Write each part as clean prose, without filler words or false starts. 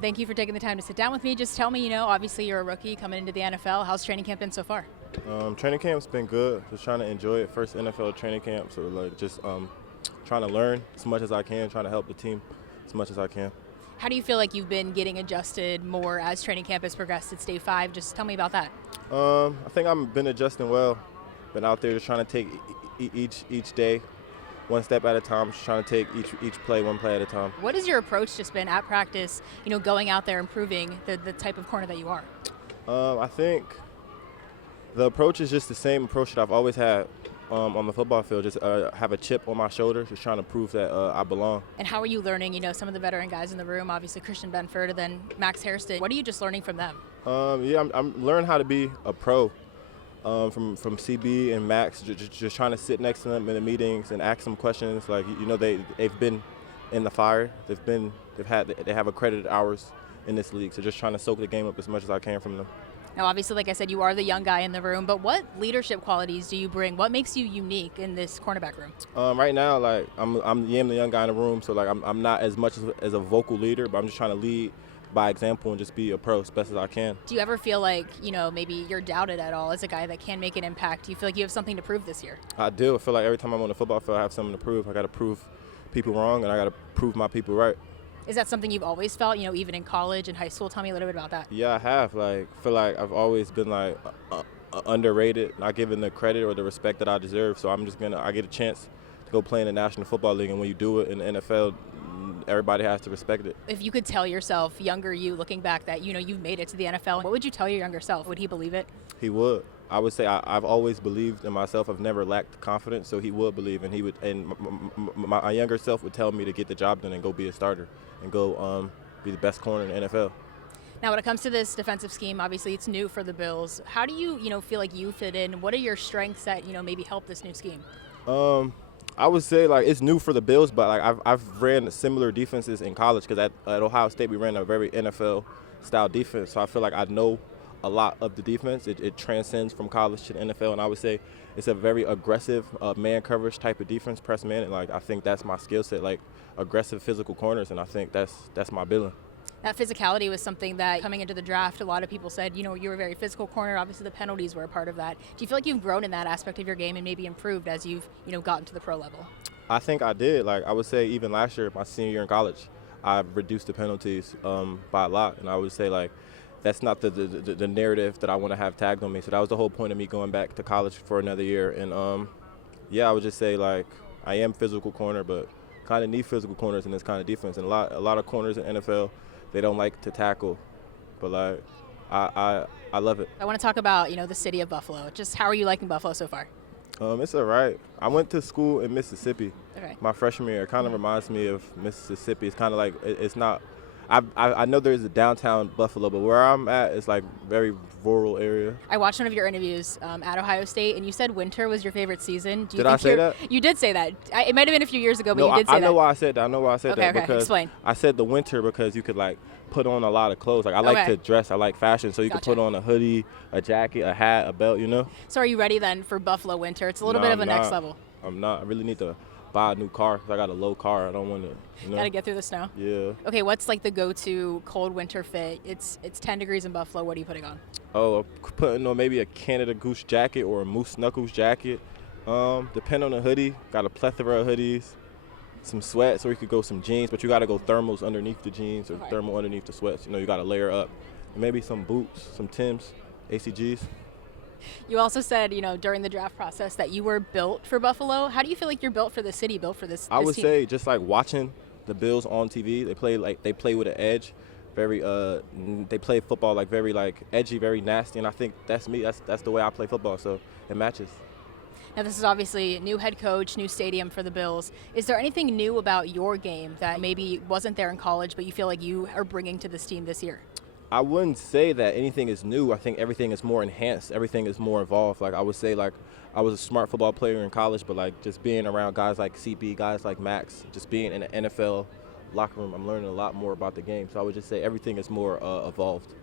Thank you for taking the time to sit down with me. Just tell me, obviously you're a rookie coming into the NFL. How's training camp been so far? Training camp's been good. Just trying to enjoy it. First NFL training camp, so like just trying to learn as much as I can, trying to help the team as much as I can. How do you feel like you've been getting adjusted more as training camp has progressed? It's day 5. Just tell me about that. I think I've been adjusting well. Been out there just trying to take each day one step at a time, just trying to take each play one play at a time. What has your approach just been at practice, going out there and proving the type of corner that you are? I think the approach is just the same approach that I've always had on the football field. Just have a chip on my shoulder, just trying to prove that I belong. And how are you learning, some of the veteran guys in the room, obviously Christian Benford and then Max Hairston. What are you just learning from them? I'm learning how to be a pro. From CB and Max, just trying to sit next to them in the meetings and ask them questions. Like they've been in the fire. They have accredited hours in this league. So just trying to soak the game up as much as I can from them. Now, obviously, like I said, you are the young guy in the room. But what leadership qualities do you bring? What makes you unique in this cornerback room? Right now, like I'm the young guy in the room. So like I'm not as much as a vocal leader, but I'm just trying to lead by example and just be a pro as best as I can. Do you ever feel like, maybe you're doubted at all as a guy that can make an impact? Do you feel like you have something to prove this year? I do. I feel like every time I'm on the football field, I have something to prove. I got to prove people wrong, and I got to prove my people right. Is that something you've always felt, even in college and high school? Tell me a little bit about that. Yeah, I have. I feel like I've always been underrated, not given the credit or the respect that I deserve. So I get a chance to go play in the National Football League, and when you do it in the NFL, everybody has to respect it. If you could tell yourself, younger you, looking back, that you've made it to the NFL, what would you tell your younger self? Would he believe it? He would. I would say I've always believed in myself. I've never lacked confidence, so he would believe, and he would. And my younger self would tell me to get the job done and go be a starter and go be the best corner in the NFL. Now, when it comes to this defensive scheme, obviously it's new for the Bills. How do you, feel like you fit in? What are your strengths that maybe help this new scheme? I would say it's new for the Bills, but I've ran similar defenses in college because at Ohio State we ran a very NFL style defense. So I feel like I know a lot of the defense. It transcends from college to the NFL, and I would say it's a very aggressive man coverage type of defense, press man. And I think that's my skill set, aggressive physical corners, and I think that's my billing. That physicality was something that coming into the draft, a lot of people said, you were a very physical corner. Obviously, the penalties were a part of that. Do you feel like you've grown in that aspect of your game and maybe improved as you've, gotten to the pro level? I think I did. I would say even last year, my senior year in college, I reduced the penalties by a lot. And I would say, that's not the narrative that I want to have tagged on me. So that was the whole point of me going back to college for another year. And, I would just say, I am physical corner, but kind of need physical corners in this kind of defense. And a lot of corners in NFL, they don't like to tackle, but I love it. I want to talk about the city of Buffalo. Just how are you liking Buffalo so far? It's all right. I went to school in Mississippi. Okay. My freshman year. It kind of reminds me of Mississippi. It's kind of it's not. I know there's a downtown Buffalo, but where I'm at is very rural area. I watched one of your interviews at Ohio State, and you said winter was your favorite season. Did I say that? You did say that. It might have been a few years ago, but you did say that. I know why I said that. I know why I said that. Okay, because explain. I said the winter because you could put on a lot of clothes. I like to dress. I like fashion, so you Gotcha. could put on a hoodie, a jacket, a hat, a belt. So are you ready then for Buffalo winter? It's a little bit of a next level. I'm not. I really need to buy a new car because I got a low car. I don't want to. Got to get through the snow. Yeah. Okay, what's the go-to cold winter fit? It's 10 degrees in Buffalo. What are you putting on? Oh, I'm putting on maybe a Canada Goose jacket or a Moose Knuckles jacket. Depend on the hoodie. Got a plethora of hoodies, some sweats, or you could go some jeans, but you got to go thermals underneath the jeans or thermal underneath the sweats. You got to layer up. And maybe some boots, some Timbs, ACGs. You also said, during the draft process that you were built for Buffalo. How do you feel like you're built for this city, built for this I would team? say just watching the Bills on TV, they play with an edge. They play football very edgy, very nasty, and I think that's me. That's the way I play football, so it matches. Now, this is obviously new head coach, new stadium for the Bills. Is there anything new about your game that maybe wasn't there in college, but you feel like you are bringing to this team this year? I wouldn't say that anything is new. I think everything is more enhanced. Everything is more evolved. I would say I was a smart football player in college, but just being around guys like CB, guys like Max, just being in the NFL locker room, I'm learning a lot more about the game. So I would just say everything is more evolved.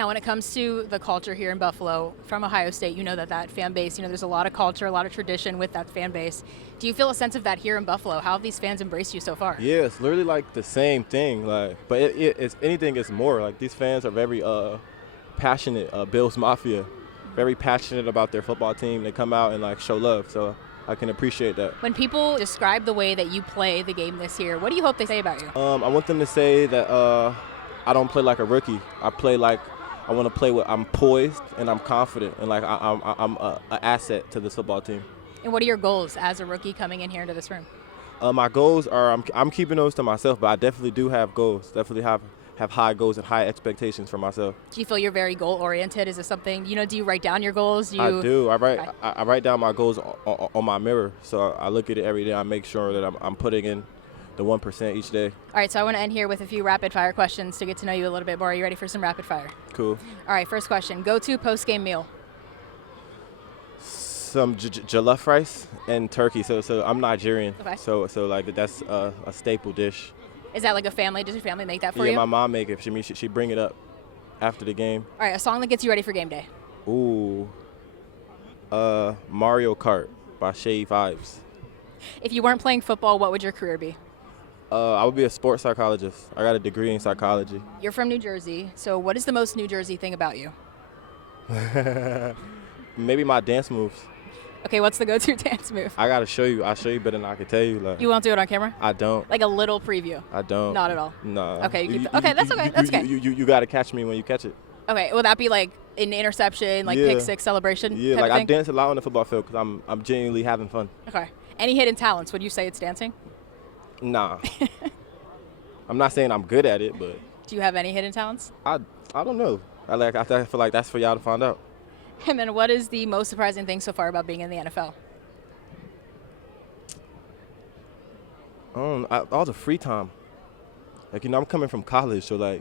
Now, when it comes to the culture here in Buffalo, from Ohio State, you know that fan base, there's a lot of culture, a lot of tradition with that fan base. Do you feel a sense of that here in Buffalo? How have these fans embraced you so far? Yeah, it's literally like the same thing. But it's anything. It's more like these fans are very passionate. Bills Mafia, very passionate about their football team. They come out and like show love. So I can appreciate that. When people describe the way that you play the game this year, what do you hope they say about you? I want them to say that I don't play like a rookie. I play like I want to play with. I'm poised and I'm confident and like I'm an asset to this football team. And what are your goals as a rookie coming in here into this room? My goals are I'm keeping those to myself, but I definitely do have goals. Definitely have high goals and high expectations for myself. Do you feel you're very goal oriented? Is this something do you write down your goals? I do. I write down my goals on my mirror, so I look at it every day. I make sure that I'm putting in the 1% each day. All right, so I want to end here with a few rapid fire questions to get to know you a little bit more. Are you ready for some rapid fire? Cool. All right, first question. Go-to post-game meal? Some jollof rice and turkey. So I'm Nigerian. Okay. So like that's a staple dish. Is that like a family? Does your family make that for you? Yeah, my mom make it. She bring it up after the game. All right, a song that gets you ready for game day? Ooh. Mario Kart by Shade Vibes. If you weren't playing football, what would your career be? I would be a sports psychologist. I got a degree in psychology. You're from New Jersey, so what is the most New Jersey thing about you? Maybe my dance moves. Okay, what's the go-to dance move? I gotta show you. I'll show you better than I can tell you. You won't do it on camera? I don't. Like a little preview? I don't. Not at all? No. Okay, that's okay. That's okay. You gotta catch me when you catch it. Okay, will that be like an interception, like pick six celebration? Yeah, type like of thing? I dance a lot on the football field because I'm genuinely having fun. Okay. Any hidden talents? Would you say it's dancing? Nah. I'm not saying I'm good at it, but. Do you have any hidden talents? I don't know. I feel like that's for y'all to find out. And then what is the most surprising thing so far about being in the NFL? All the free time. Like, I'm coming from college, so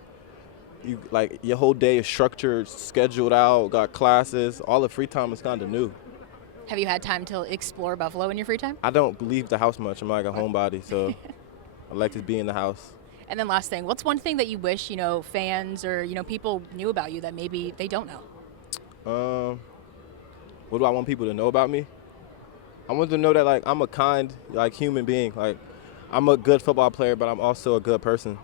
your whole day is structured, scheduled out, got classes. All the free time is kind of new. Have you had time to explore Buffalo in your free time? I don't leave the house much. I'm like a homebody, so I like to be in the house. And then last thing, what's one thing that you wish, fans or, people knew about you that maybe they don't know? What do I want people to know about me? I want them to know that, I'm a kind, human being. I'm a good football player, but I'm also a good person.